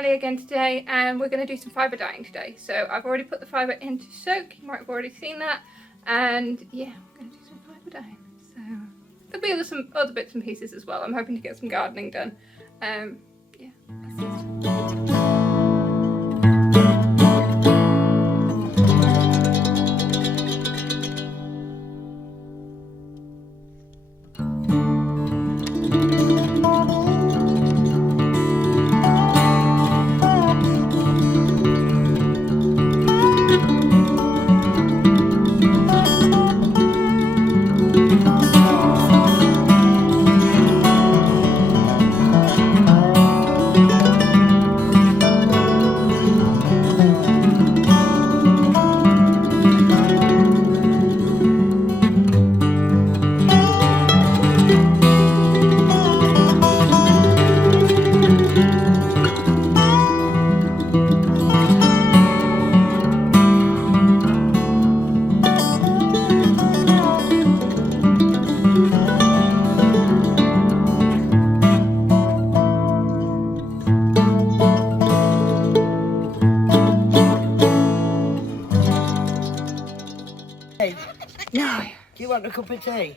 early again today, and we're going to do some fibre dyeing today. So I've already put the fibre into soak, you might have already seen that, and yeah, I'm going to do some fibre dyeing. So there'll be some other bits and pieces as well. I'm hoping to get some gardening done. Yeah, let's see. Hey, No. do you want a cup of tea?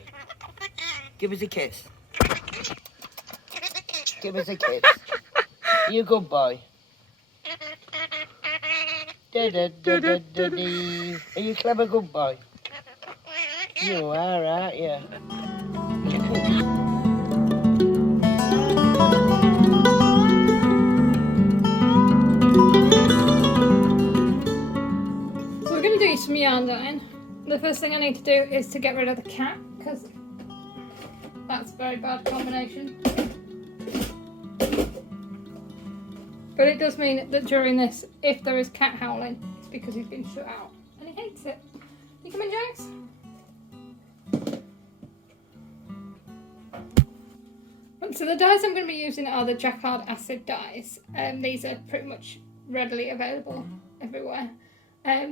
Give us a kiss. Give us a kiss. You good boy. Da-da-da-da-da-dee. Are you a clever good boy? You are, aren't you? So we're going to do some yarn dyeing. The first thing I need to do is to get rid of the cap, because that's a very bad combination. But it does mean that during this, if there is cat howling, it's because he's been shut out and he hates it. You come in, Jax? So the dyes I'm going to be using are the Jacquard acid dyes. These are pretty much readily available everywhere.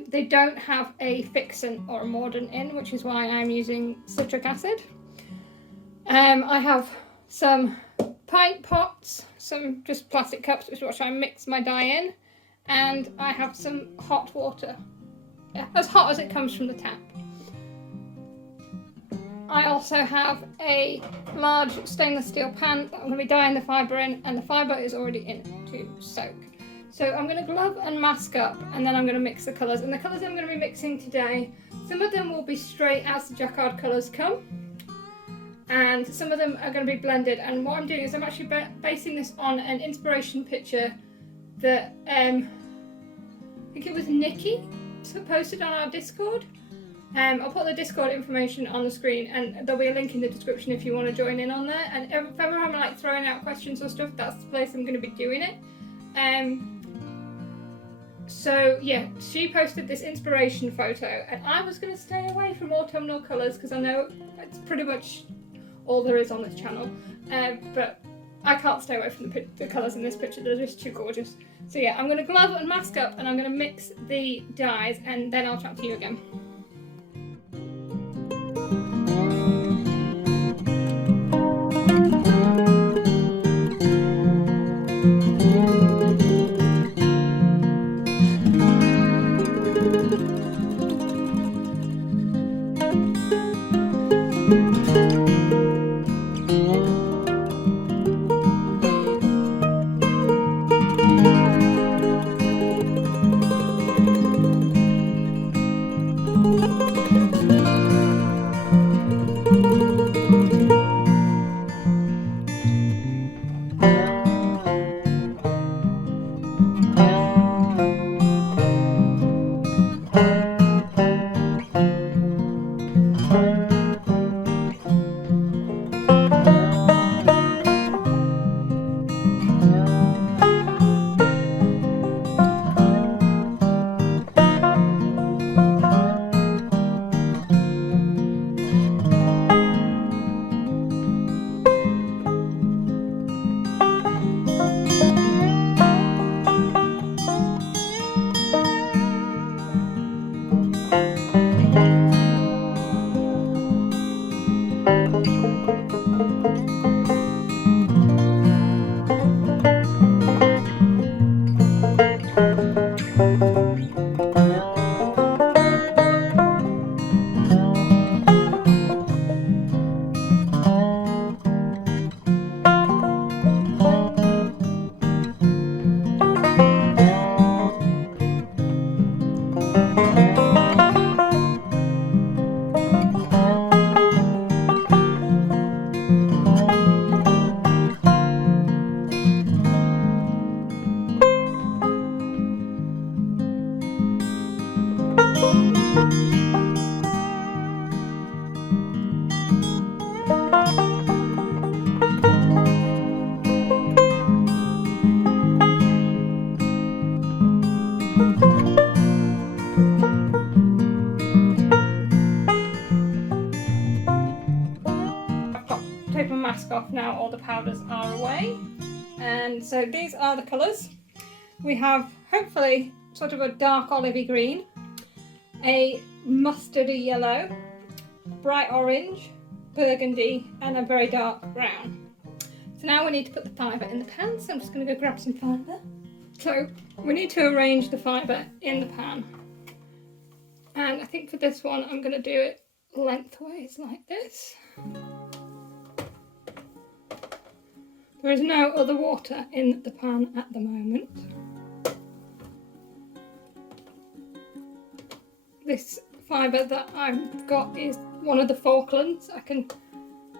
They don't have a fixant or a mordant in, which is why I'm using citric acid. I have some pint pots, some just plastic cups which I mix my dye in, and I have some hot water, as hot as it comes from the tap. I also have a large stainless steel pan that I'm going to be dyeing the fibre in, and the fibre is already in to soak. So I'm going to glove and mask up, and then I'm going to mix the colours. And the colours I'm going to be mixing today, some of them will be straight as the Jacquard colours come, and some of them are going to be blended. And what I'm doing is I'm actually basing this on an inspiration picture that I think it was Nikki posted on our Discord. I'll put the Discord information on the screen, and there'll be a link in the description if you want to join in on there. And if ever I'm like throwing out questions or stuff, that's the place I'm going to be doing it. So yeah, she posted this inspiration photo, and I was going to stay away from autumnal colours because I know it's pretty much all there is on this channel, but I can't stay away from the colours in this picture. They're just too gorgeous. So yeah, I'm going to glove and mask up, and I'm going to mix the dyes, and then I'll chat to you again. off now all the powders are away. And so these are the colours. We have hopefully sort of a dark olivey green, a mustardy yellow, bright orange, burgundy, and a very dark brown. So now we need to put the fibre in the pan, so I'm just going to go grab some fibre. So we need to arrange the fibre in the pan. And I think for this one I'm going to do it lengthways like this. There is no other water in the pan at the moment. This fibre that I've got is one of the Falklands. I can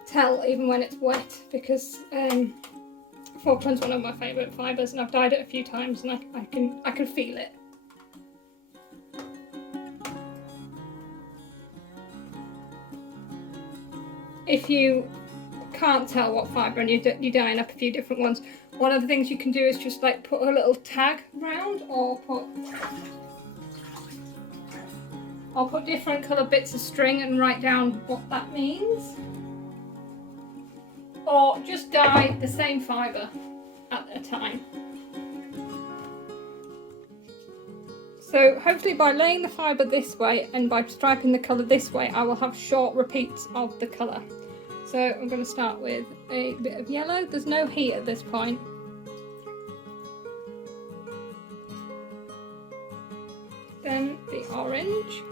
tell even when it's wet because Falkland's one of my favourite fibres, and I've dyed it a few times, and I can feel it. If you can't tell what fibre and you're dyeing up a few different ones, one of the things you can do is just like put a little tag round, or put different colour bits of string and write down what that means. Or just dye the same fibre at a time. So hopefully by laying the fibre this way and by striping the colour this way, I will have short repeats of the colour. So I'm going to start with a bit of yellow. There's no heat at this point. Then the orange.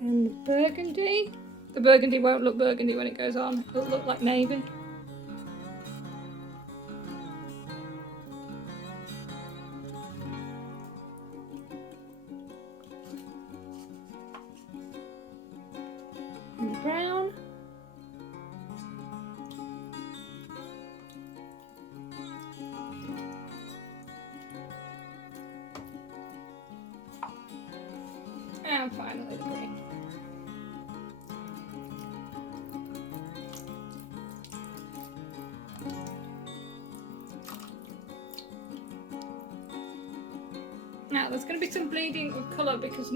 Then the burgundy. The burgundy won't look burgundy when it goes on. It'll look like navy. And the brown. And finally the green. Now there's going to be some bleeding of colour because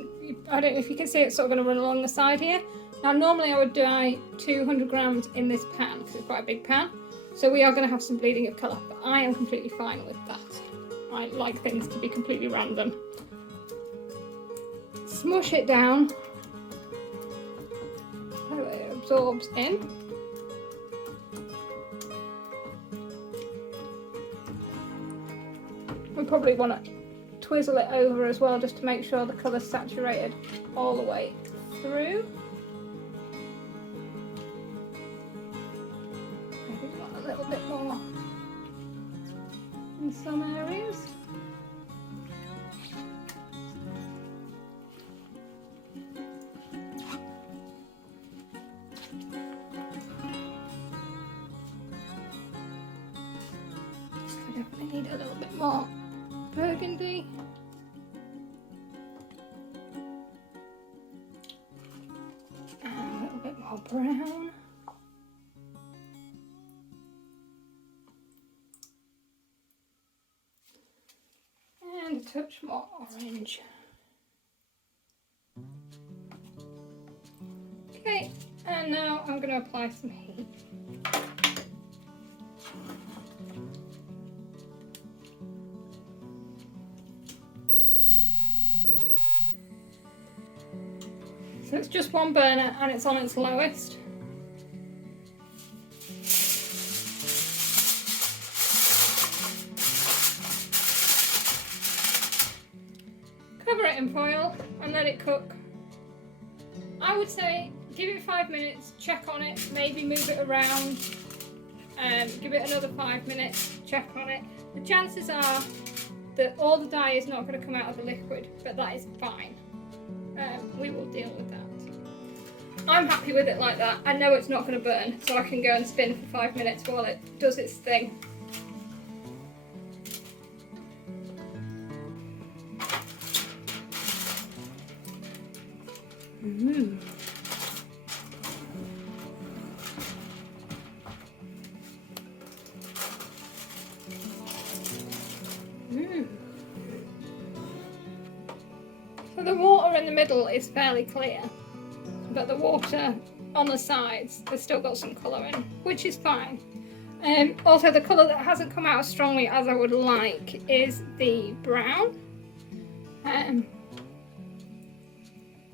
I don't know if you can see it's sort of going to run along the side here. Now normally I would dye 200 grams in this pan because it's quite a big pan. So we are going to have some bleeding of colour, but I am completely fine with that. I like things to be completely random. Smush it down so it absorbs in. We probably want to twizzle it over as well just to make sure the colour's saturated all the way through. Maybe want a little bit more in some areas. I definitely need a little bit more burgundy. And a little bit more brown. And a touch more orange. Okay, and now I'm going to apply some heat. So it's just one burner and it's on its lowest. Cover it in foil and let it cook. I would say give it 5 minutes, check on it, maybe move it around, give it another 5 minutes, check on it. The chances are that all the dye is not going to come out of the liquid, but that is fine. We will deal with that. I'm happy with it like that. I know it's not going to burn, so I can go and spin for 5 minutes while it does its thing. middle is fairly clear, but the water on the sides has still got some colour in, which is fine. Also, the colour that hasn't come out as strongly as I would like is the brown.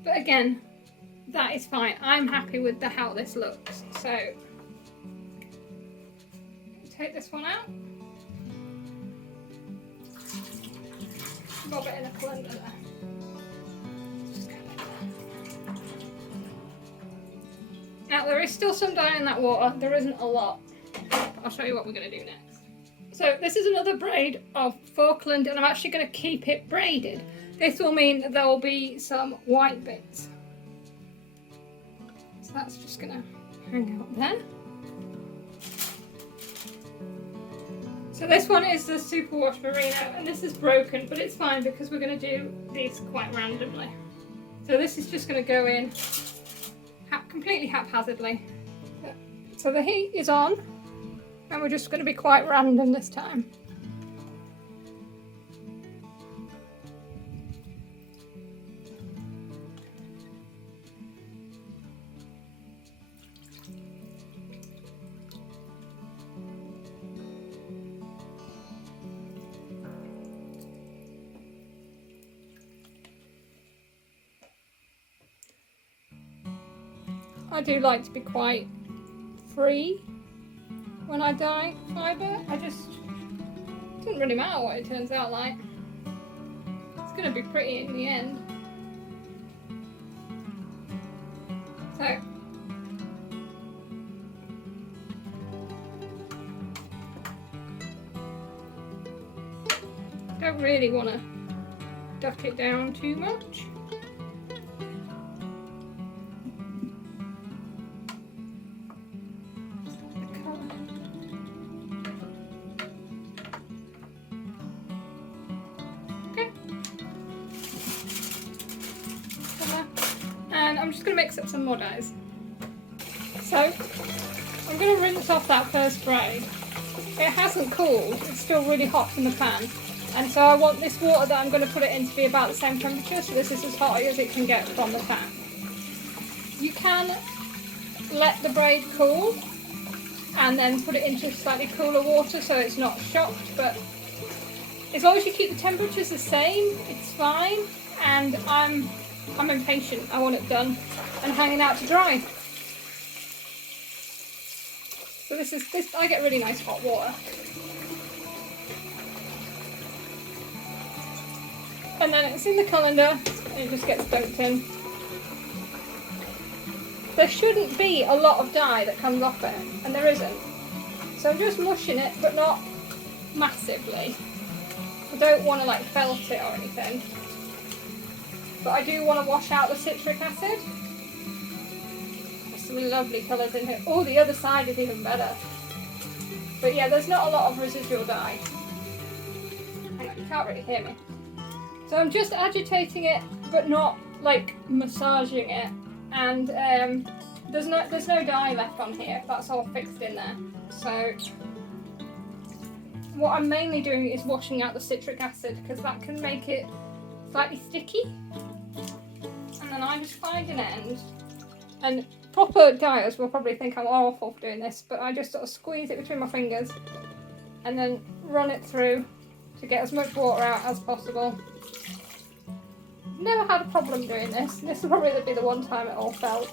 But again, that is fine. I'm happy with how this looks. So, take this one out. Bob it in a colander there. Just go like that. Now, there is still some dye in that water. There isn't a lot. I'll show you what we're going to do next. So this is another braid of Falkland, and I'm actually going to keep it braided. This will mean that there will be some white bits. So that's just going to hang out there. So this one is the Superwash Merino, and this is broken, but it's fine because we're going to do these quite randomly. So this is just going to go in completely haphazardly. So the heat is on, and we're just going to be quite random this time. I do like to be quite free when I dye fibre. It doesn't really matter what it turns out like. It's going to be pretty in the end. So, don't really want to duck it down too much. I'm just going to mix up some more dyes. So I'm going to rinse off that first braid. It hasn't cooled, it's still really hot in the pan, and so I want this water that I'm going to put it in to be about the same temperature, so this is as hot as it can get from the pan. You can let the braid cool and then put it into slightly cooler water so it's not shocked, but as long as you keep the temperatures the same, it's fine. And I'm impatient. I want it done and hanging out to dry. So this I get really nice hot water. And then it's in the colander and it just gets dunked in. There shouldn't be a lot of dye that comes off it, and there isn't. So I'm just mushing it, but not massively. I don't want to like felt it or anything. But I do want to wash out the citric acid. There's some lovely colours in here. Oh, the other side is even better. But yeah, there's not a lot of residual dye. Hang on, you can't really hear me. So I'm just agitating it, but not like massaging it. And there's no dye left on here. That's all fixed in there. So what I'm mainly doing is washing out the citric acid, because that can make it slightly sticky. And then I just find an end, and proper dyers will probably think I'm awful for doing this, but I just sort of squeeze it between my fingers and then run it through to get as much water out as possible. Never had a problem doing this. This will probably be the one time it all felt.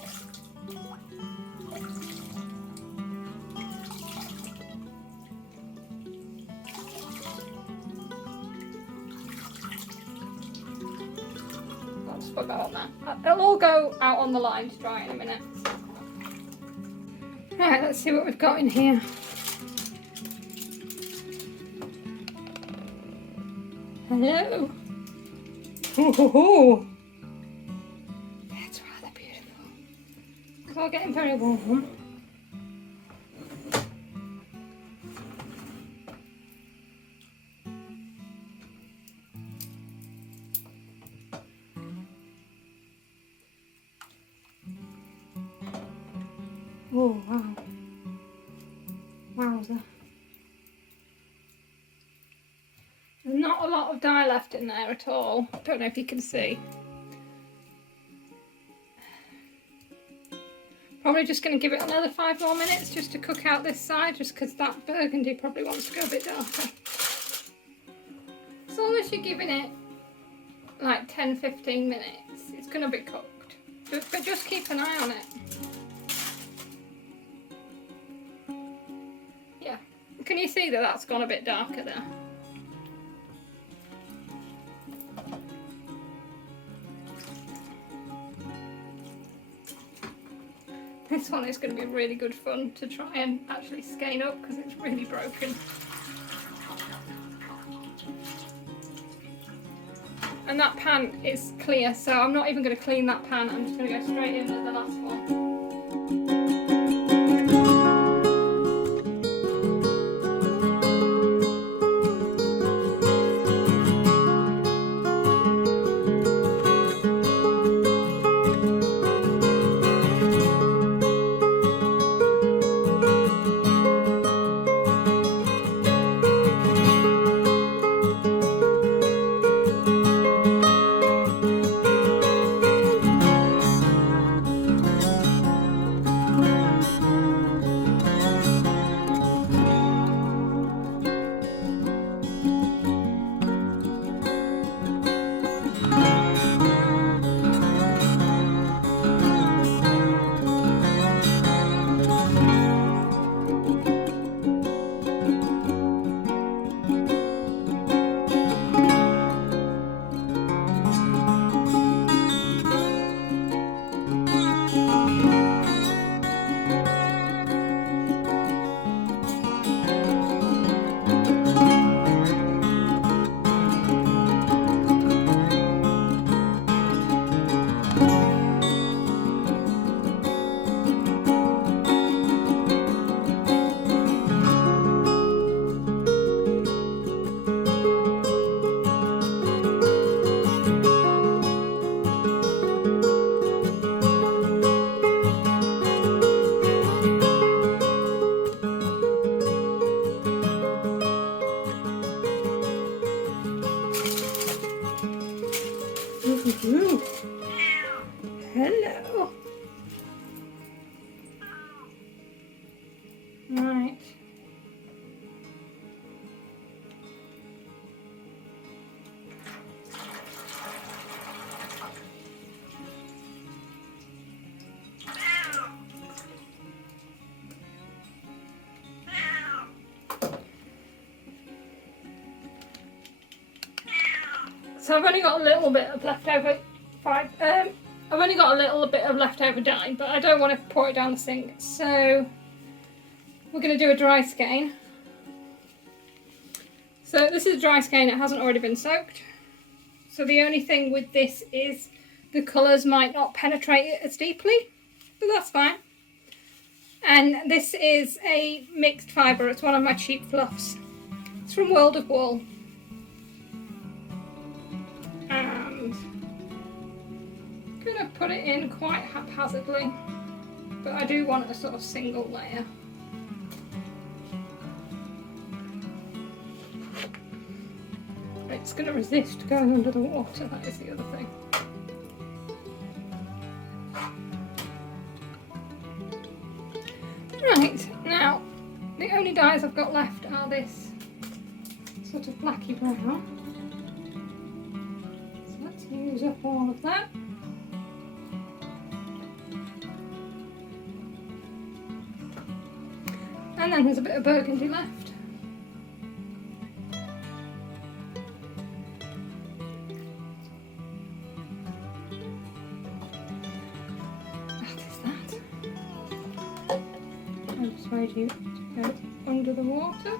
Put that on there. It'll all go out on the line to dry in a minute. Right, let's see what we've got in here. Hello. Ooh, that's rather beautiful. It's all getting very warm. Oh, wow. Wowza. There's not a lot of dye left in there at all. Don't know if you can see. Probably just going to give it another 5 more minutes just to cook out this side, just because that burgundy probably wants to go a bit darker. As long as you're giving it like 10-15 minutes, it's going to be cooked. But just keep an eye on it. Yeah, can you see that that's gone a bit darker there? This one is going to be really good fun to try and actually skein up because it's really broken. And that pan is clear, so I'm not even going to clean that pan, I'm just going to go straight in with the last one. Ooh. Hello. Right. So I've only got a little bit of leftover I've only got a little bit of leftover dye, but I don't want to pour it down the sink, so we're going to do a dry skein. So this is a dry skein, it hasn't already been soaked. So the only thing with this is the colours might not penetrate it as deeply, but that's fine. And this is a mixed fibre, it's one of my cheap fluffs. It's from World of Wool. And I'm going to put it in quite haphazardly, but I do want a sort of single layer. It's going to resist going under the water, that is the other thing. Right, now the only dyes I've got left are this sort of blacky brown. So let's use up all of that. And then there's a bit of burgundy left. Persuade you to go under the water.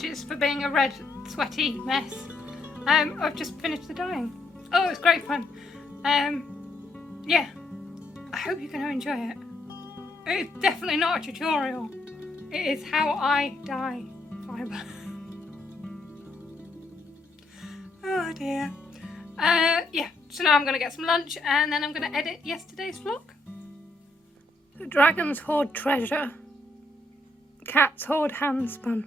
apologies for being a red, sweaty mess. I've just finished the dyeing. Oh, it's great fun. Yeah, I hope you're going to enjoy it. It's definitely not a tutorial. It is how I dye fibre. Oh dear. Yeah, so now I'm going to get some lunch and then I'm going to edit yesterday's vlog. The dragons hoard treasure. Cats hoard handspun.